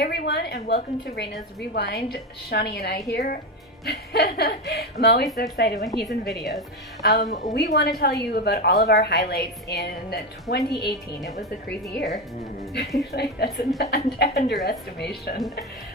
Hey everyone, and welcome to Raina's Rewind. Shawnee and I here. I'm always so excited when he's in videos. We want to tell you about all of our highlights in 2018. It was a crazy year. Like, that's an underestimation.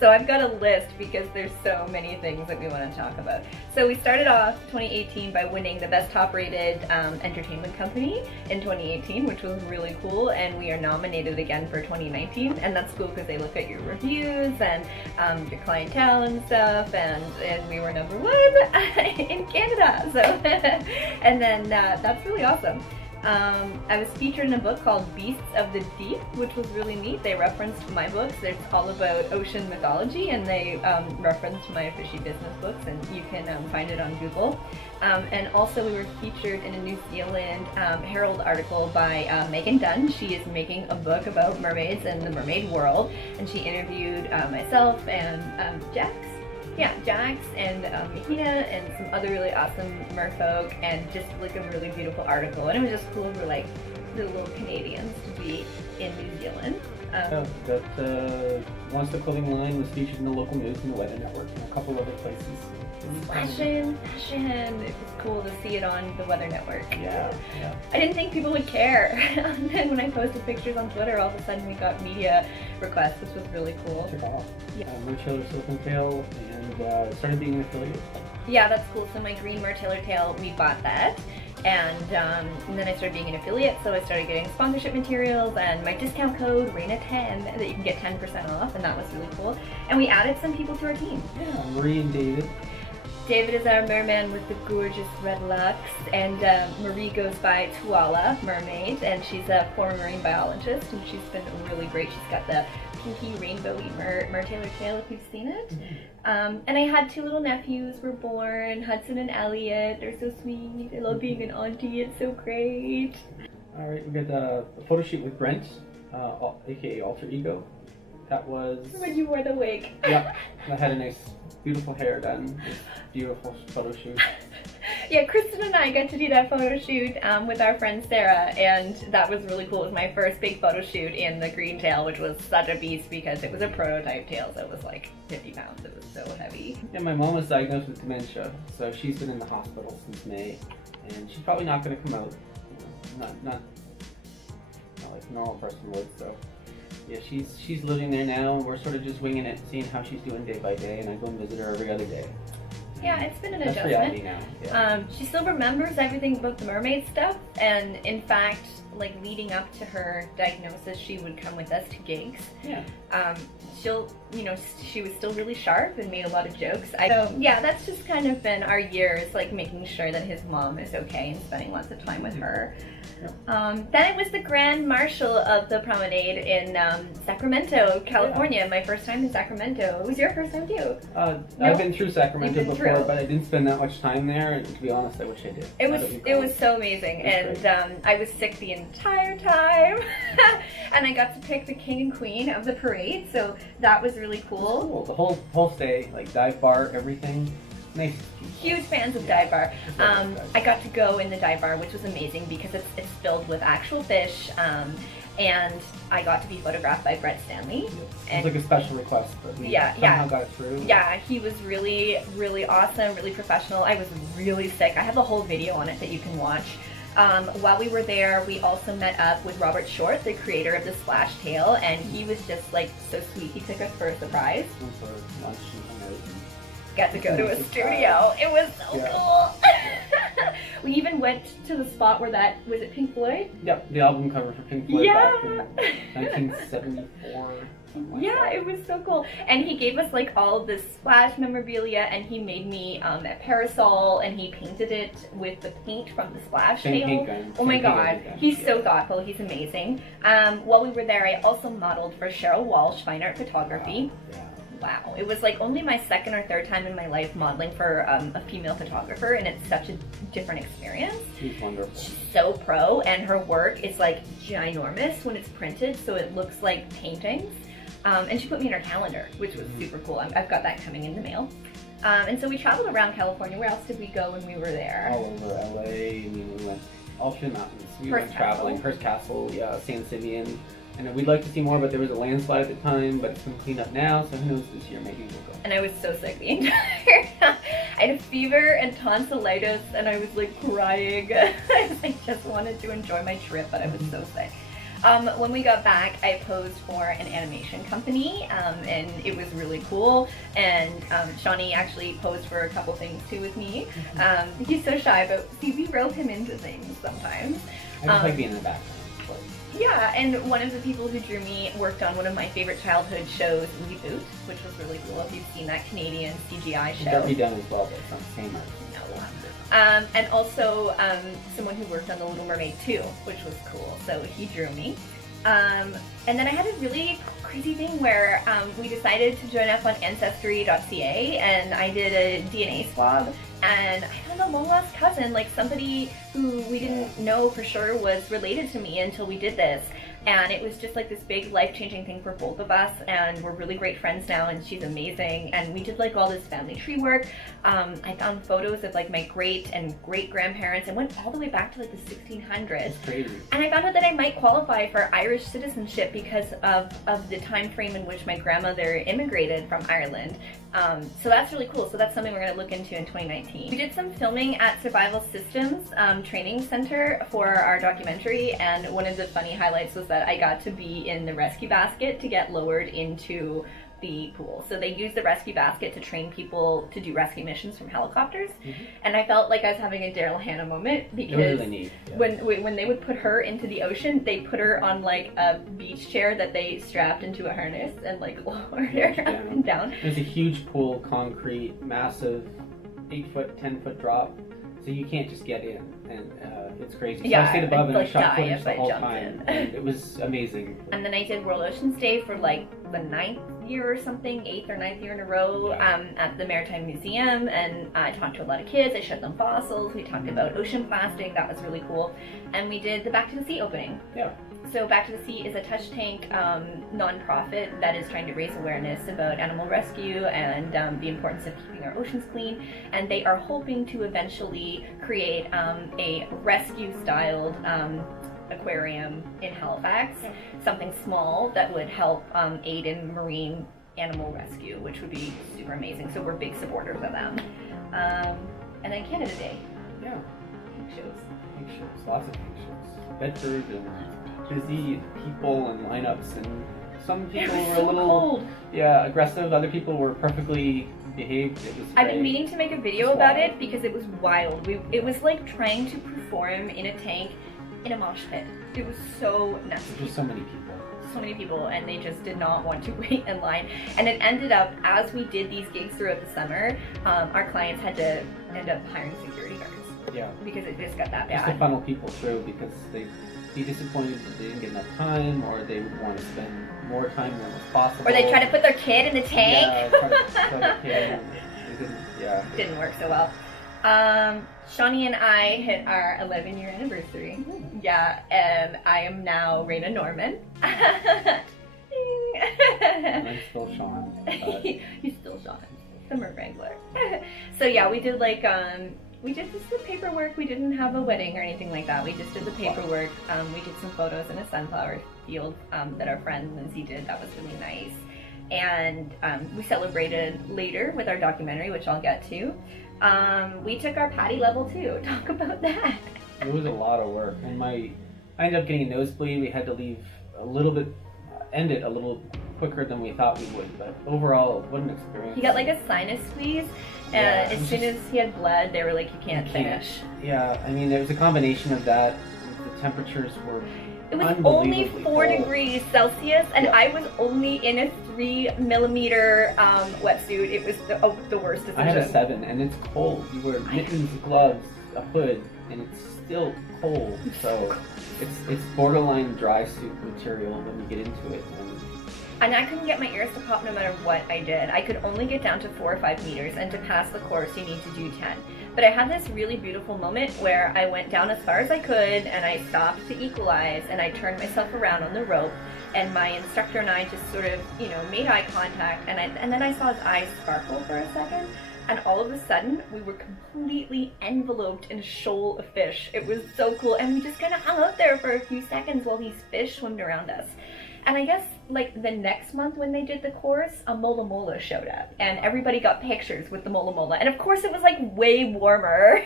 So I've got a list because there's so many things that we want to talk about. So we started off 2018 by winning the best top-rated entertainment company in 2018, which was really cool, and we are nominated again for 2019, and that's cool because they look at your reviews and your clientele and stuff, and we were #1 in Canada. So and then that's really awesome. I was featured in a book called Beasts of the Deep, which was really neat. They referenced my books. It's all about ocean mythology, and they referenced my fishy business books, and you can find it on Google. And also we were featured in a New Zealand Herald article by Megan Dunn. She is making a book about mermaids and the mermaid world, and she interviewed myself and Jax and Mahina and some other really awesome merfolk, and just like a really beautiful article. And it was just cool for like the little Canadians to be in New Zealand. Once the Clothing line was featured in the local news and the Weather Network and a couple other places. Fashion. It was cool to see it on the Weather Network. Yeah. I didn't think people would care. And then when I posted pictures on Twitter, all of a sudden we got media requests, which was really cool. Took off. Merchiller Silken Tail, and started being an affiliate. Yeah, that's cool. So my green Mertiller tail, we bought that. And then I started being an affiliate, so I started getting sponsorship materials and my discount code, Raina10, that you can get 10% off, and that was really cool. And we added some people to our team. Yeah, Marie and David. David is our merman with the gorgeous red locks, and Marie goes by Tuala, Mermaid, and she's a former marine biologist, and she's been really great. She's got the pinky rainbowy Mertailor tail, if you've seen it. And I had 2 little nephews were born, Hudson and Elliot. They're so sweet. I love being an auntie. It's so great. All right, we got a photo shoot with Brent, aka Alter Ego. That was when you wore the wig. Yeah, I had a nice, beautiful hair done. Beautiful photo shoot. Yeah, Kristen and I got to do that photo shoot with our friend Sarah, and that was really cool. It was my first big photo shoot in the green tail, which was such a beast because it was a prototype tail, so it was like 50 pounds. It was so heavy. Yeah, my mom was diagnosed with dementia, so she's been in the hospital since May, and she's probably not going to come out. Not like a normal person would. So yeah, she's living there now, and we're sort of just winging it, seeing how she's doing day by day, and I go and visit her every other day. Yeah, it's been an That's adjustment. reality now. Yeah. She still remembers everything about the mermaid stuff, and in fact, like leading up to her diagnosis, she would come with us to gigs. Yeah. She was still really sharp and made a lot of jokes. So yeah, that's just kind of been our years, like making sure that his mom is okay and spending lots of time with her. Then it was the Grand Marshal of the Promenade in Sacramento, California. Yeah. My first time in Sacramento. It was your first time too. I've been through Sacramento before, but I didn't spend that much time there, and to be honest, I wish I did. It was so amazing, and I was sick the entire time, and I got to pick the king and queen of the parade, so that was really cool. The whole stay, like dive bar, everything. Nice. Huge fans of dive bar. I got to go in the dive bar, which was amazing because it's filled with actual fish, and I got to be photographed by Brett Stanley. It was like a special request, but we somehow got it through. Yeah, he was really, really awesome, really professional. I was really sick. I have a whole video on it that you can watch. While we were there, we also met up with Robert Short, the creator of the Splash Tail, and he was just like so sweet. He took us for a surprise. Got to go to a studio. It was so cool. We even went to the spot where was it Pink Floyd? Yep, the album cover for Pink Floyd back in 1974. Yeah, it was so cool. And he gave us like all of this Splash memorabilia, and he made me a parasol, and he painted it with the paint from the Splash tail. Oh my god, he's so thoughtful. He's amazing. While we were there, I also modeled for Cheryl Walsh, Fine Art Photography. Wow, it was like only my 2nd or 3rd time in my life modeling for a female photographer, and it's such a different experience. She's wonderful. She's so pro, and her work is like ginormous when it's printed, so it looks like paintings. And she put me in her calendar, which was super cool. I've got that coming in the mail. And so we traveled around California. Where else did we go when we were there? All over LA. I mean, we went all through the mountains. We went traveling. Hearst Castle, yeah, San Simeon. And we'd like to see more, but there was a landslide at the time, but it's been cleaned up now, so who knows, this year maybe we'll go. And I was so sick the entire time. I had a fever and tonsillitis, and I was like crying. I just wanted to enjoy my trip, but I was so sick. When we got back, I posed for an animation company, and it was really cool. And Shawnee actually posed for a couple things too with me. He's so shy, but see, we rope him into things sometimes. I just like being in the background. Yeah, and one of the people who drew me worked on one of my favorite childhood shows, Reboot, which was really cool if you've seen that Canadian CGI show. It got redone as well, but it's not the same artist. No. And also someone who worked on The Little Mermaid too, which was cool, so he drew me. And then I had a really crazy thing where we decided to join up on Ancestry.ca, and I did a DNA swab, and I found a long lost cousin, like somebody who we didn't know for sure was related to me until we did this. And it was just like this big life-changing thing for both of us, and we're really great friends now, and she's amazing. And we did like all this family tree work. I found photos of like my great and great grandparents and went all the way back to like the 1600s. That's crazy. And I found out that I might qualify for Irish citizenship because of the time frame in which my grandmother immigrated from Ireland. So that's really cool. So that's something we're going to look into in 2019. We did some filming at Survival Systems Training Center for our documentary, and one of the funny highlights was that I got to be in the rescue basket to get lowered into the pool. So they use the rescue basket to train people to do rescue missions from helicopters. And I felt like I was having a Daryl Hannah moment because really neat. Yeah. when they would put her into the ocean, they put her on like a beach chair that they strapped into a harness and like lowered her up and down. There's a huge pool, concrete, massive 8-foot, 10-foot drop. So you can't just get in, and it's crazy. So I stayed above and I shot footage the whole time, and it was amazing. And then I did World Oceans Day for like the 9th year or something, 8th or 9th year in a row, at the Maritime Museum, and I talked to a lot of kids. I showed them fossils. We talked about ocean plastic. That was really cool. And we did the Back to the Sea opening. Yeah. So Back to the Sea is a touch tank nonprofit that is trying to raise awareness about animal rescue and the importance of keeping our oceans clean. And they are hoping to eventually create a rescue-styled aquarium in Halifax, something small that would help aid in marine animal rescue, which would be super amazing. So we're big supporters of them. And then Canada Day. Yeah. Pink shows. Pink shows. Lots of pink shows. Bedford and busy people and lineups, and some people were a little aggressive. Other people were perfectly behaved. It was great. I've been meaning to make a video about it because it was wild. It was like trying to perform in a tank in a mosh pit. It was so nuts. There's so many people. So many people, and they just did not want to wait in line. And it ended up, as we did these gigs throughout the summer, our clients had to end up hiring security guards. Yeah. Because it just got that bad. Just to funnel people through, because they'd be disappointed that they didn't get enough time, or they would want to spend more time than was possible. Or they try to put their kid in the tank. Yeah, try to put their kid. It didn't work so well. Shawnee and I hit our 11-year anniversary. Yeah, and I am now Raina Norman. I'm still Sean. He's still Sean, the merwrangler. So yeah, we did like we did just the paperwork. We didn't have a wedding or anything like that. We just did the paperwork. We did some photos in a sunflower field that our friend Lindsay did. That was really nice. And we celebrated later with our documentary, which I'll get to. We took our patty level too. Talk about that. It was a lot of work, and I ended up getting a nosebleed. We had to leave end it a little quicker than we thought we would, but overall, what an experience. He got like a sinus squeeze, and as soon as he had blood, they were like, you can't finish. Yeah, I mean, there was a combination of that. The temperatures were It was only 4 degrees Celsius, and I was only in a 3mm wetsuit. It was the worst decision. I had a 7, and it's cold. You wear mittens, gloves, a hood, and it's still cold. So it's borderline dry suit material when you get into it. And I couldn't get my ears to pop no matter what I did. I could only get down to 4 or 5 meters, and to pass the course you need to do 10. But I had this really beautiful moment where I went down as far as I could, and I stopped to equalize, and I turned myself around on the rope, and my instructor and I just sort of, you know, made eye contact, and then I saw his eyes sparkle for a second, and all of a sudden, we were completely enveloped in a shoal of fish. It was so cool, and we just kind of hung out there for a few seconds while these fish swam around us. And I guess like the next month when they did the course, a mola mola showed up and everybody got pictures with the mola mola. And of course it was like way warmer.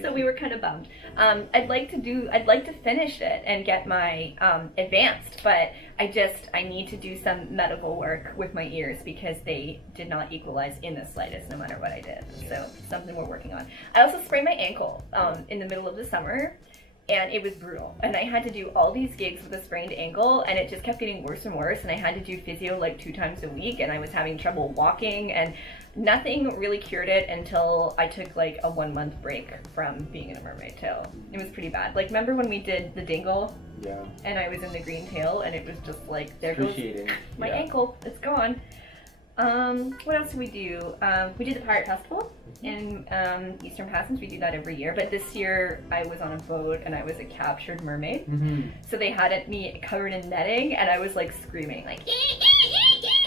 So we were kind of bummed. I'd like to finish it and get my advanced, but I need to do some medical work with my ears because they did not equalize in the slightest no matter what I did. So something we're working on. I also sprained my ankle in the middle of the summer. And it was brutal. And I had to do all these gigs with a sprained ankle and it just kept getting worse and worse. And I had to do physio like 2 times a week and I was having trouble walking and nothing really cured it until I took like a 1-month break from being in a mermaid tail. It was pretty bad. Like remember when we did the dingle? Yeah. And I was in the green tail and it was just like, there goes my ankle, it's gone. What else did we do? We did the Pirate Festival in Eastern Passage. We do that every year, but this year I was on a boat and I was a captured mermaid. So they had me covered in netting and I was like screaming like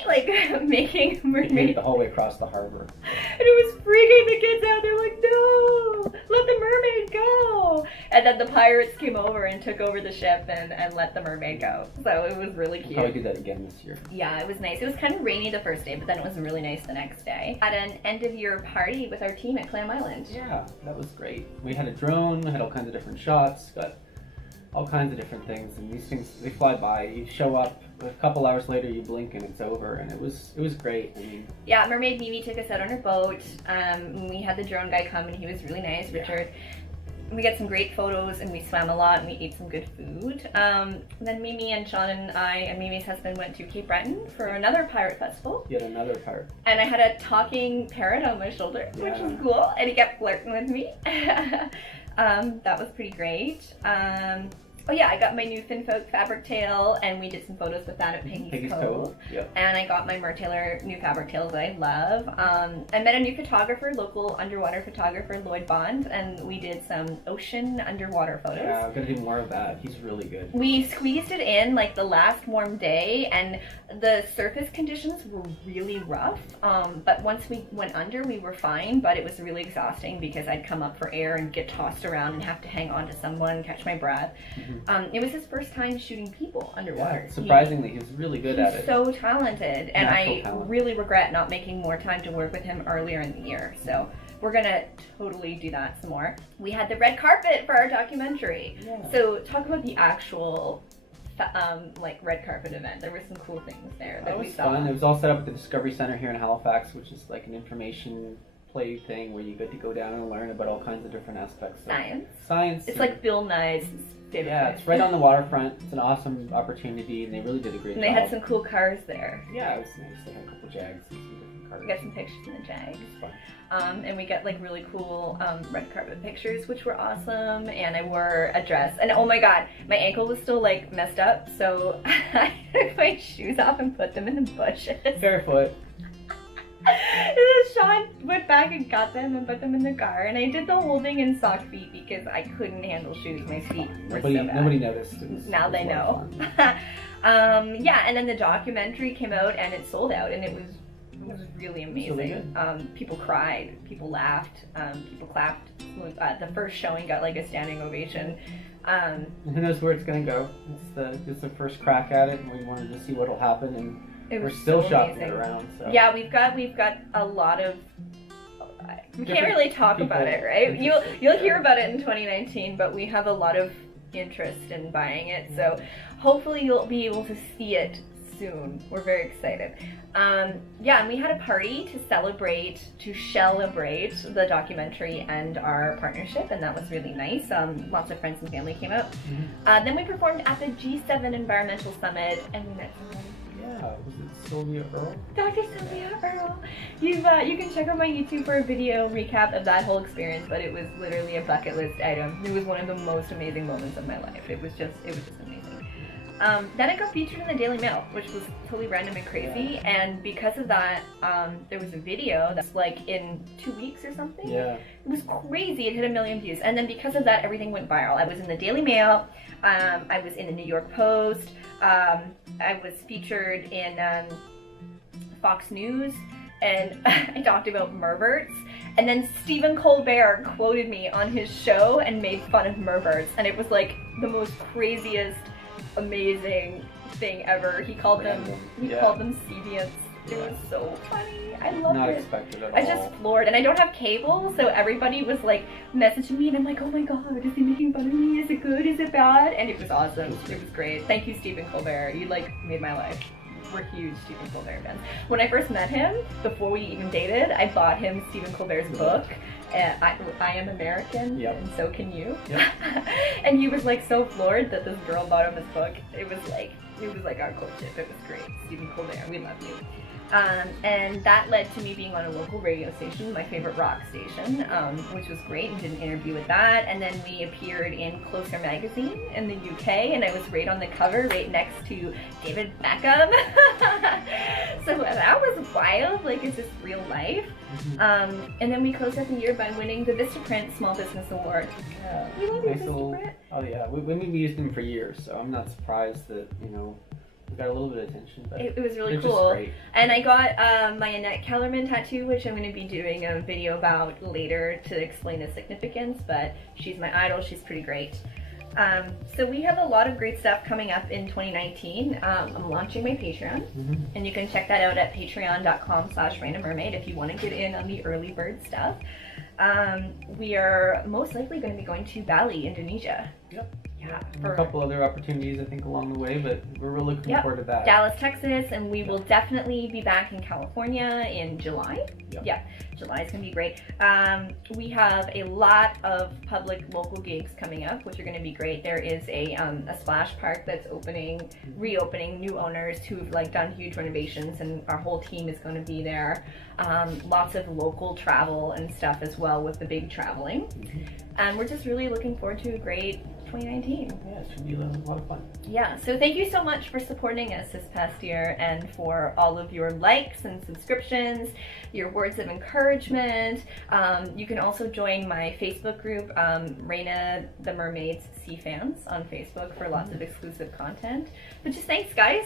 like making mermaid. You made it the whole way across the harbor. And it was freaking the kids out. They're like, no, let the mermaid go. And then the pirates came over and took over the ship and let the mermaid go. So it was really cute. We'll probably do that again this year. Yeah, it was nice. It was kind of rainy the first day, but then it was really nice the next day. Had an end of year party with our team at Clam Island. Yeah, that was great. We had a drone, had all kinds of different shots, got all kinds of different things, and these things, they fly by. You show up, a couple hours later you blink and it's over, and it was great. I mean, yeah, Mermaid Mimi took us out on her boat. We had the drone guy come and he was really nice, Richard. We got some great photos and we swam a lot and we ate some good food. Then Mimi and Sean and I and Mimi's husband went to Cape Breton for another pirate festival. Yet another pirate. And I had a talking parrot on my shoulder, which was cool, and he kept flirting with me. That was pretty great. Oh yeah, I got my new Finfolk fabric tail and we did some photos with that at Peggy's Cove. Yep. And I got my Mertailor new fabric tails that I love. I met a new photographer, local underwater photographer, Lloyd Bond, and we did some ocean underwater photos. Yeah, I'm gonna do more of that. He's really good. We squeezed it in like the last warm day and the surface conditions were really rough. But once we went under, we were fine, but it was really exhausting because I'd come up for air and get tossed around and have to hang on to someone, catch my breath. It was his first time shooting people underwater. Yeah, surprisingly, he was really good at it. He's so talented, and I really regret not making more time to work with him earlier in the year. So we're gonna totally do that some more. We had the red carpet for our documentary. Yeah. So talk about the actual like red carpet event. There were some cool things there that we saw. Fun. It was all set up at the Discovery Center here in Halifax, which is like an information play thing where you get to go down and learn about all kinds of different aspects of science. It's like Bill Nye's favorite place. It's right on the waterfront. It's an awesome opportunity, and they really did a great job. And they had some cool cars there. Yeah, it was nice. They had a couple Jags and some different cars. We got some pictures in the Jags. And we got like really cool red carpet pictures, which were awesome. And I wore a dress. And oh my god, my ankle was still like messed up, so I took my shoes off and put them in the bushes. Barefoot. And then Sean went back and got them and put them in the car, and I did the whole thing in sock feet because I couldn't handle shoes. My feet were so bad. Nobody noticed. Now they know. Yeah, and then the documentary came out and it sold out, and it was really amazing. Really good. People cried, people laughed, people clapped. The first showing got like a standing ovation. And who knows where it's gonna go? It's the first crack at it, and we wanted to see what'll happen, and we're still shopping it around. So. Yeah, we've got a lot of. We can't really talk about it, right? You'll hear about it in 2019, but we have a lot of interest in buying it, so hopefully you'll be able to see it soon. We're very excited. Yeah, and we had a party to celebrate the documentary and our partnership, and that was really nice. Lots of friends and family came out. Then we performed at the G7 Environmental Summit, and we met someone. Yeah, was it Sylvia Earle? Dr. Sylvia Earle. You can check out my YouTube for a video recap of that whole experience, but it was literally a bucket list item. It was one of the most amazing moments of my life. It was just amazing. Then it got featured in the Daily Mail, which was totally random and crazy, and because of that, there was a video that's like in 2 weeks or something. Yeah. It was crazy. It hit 1 million views, and then because of that, everything went viral. I was in the Daily Mail, I was in the New York Post, I was featured in Fox News, and I talked about merverts. And then Stephen Colbert quoted me on his show and made fun of merverts, and it was like the most craziest amazing thing ever. He called them Sevians. It was so funny. I loved it. Not expected at all. I just floored, and I don't have cable, so everybody was like messaging me, and I'm like, oh my god, is he making fun of me? Is it good? Is it bad? And it was awesome. It was great. Thank you, Stephen Colbert. You like made my life. We're huge Stephen Colbert fans. When I first met him, before we even dated, I bought him Stephen Colbert's book. I Am American, and So Can You. Yep. And he was like so floored that this girl bought him his book. It was like our courtship. It was great. Stephen Colbert, we love you. And that led to me being on a local radio station, my favorite rock station, which was great, and did an interview with that. And then we appeared in Closer magazine in the UK, and I was right on the cover, right next to David Beckham. So that was wild, like, is this real life? And then we closed out the year by winning the Vistaprint Small Business Award. Yeah. We love Vistaprint. Oh yeah, we used them for years, so I'm not surprised that, you know, we got a little bit of attention, but it was really cool. And I got my Annette Kellerman tattoo, which I'm going to be doing a video about later to explain the significance, but she's my idol. She's pretty great. So we have a lot of great stuff coming up in 2019. I'm launching my Patreon, and you can check that out at patreon.com/RainaMermaid if you want to get in on the early bird stuff. We are most likely going to be going to Bali, Indonesia. Yep. Yeah, and a couple other opportunities, I think, along the way, but we're really looking forward to that. Dallas, Texas, and we will definitely be back in California in July. Yeah, July is going to be great. We have a lot of public local gigs coming up, which are going to be great. There is a splash park that's reopening, new owners who've like done huge renovations, and our whole team is going to be there. Lots of local travel and stuff as well with the big traveling. And we're just really looking forward to a great 2019. Yeah, it should be a lot of fun. Yeah, so thank you so much for supporting us this past year, and for all of your likes and subscriptions, your words of encouragement. You can also join my Facebook group, Raina the Mermaid's Sea Fans on Facebook, for lots of exclusive content. But just thanks, guys.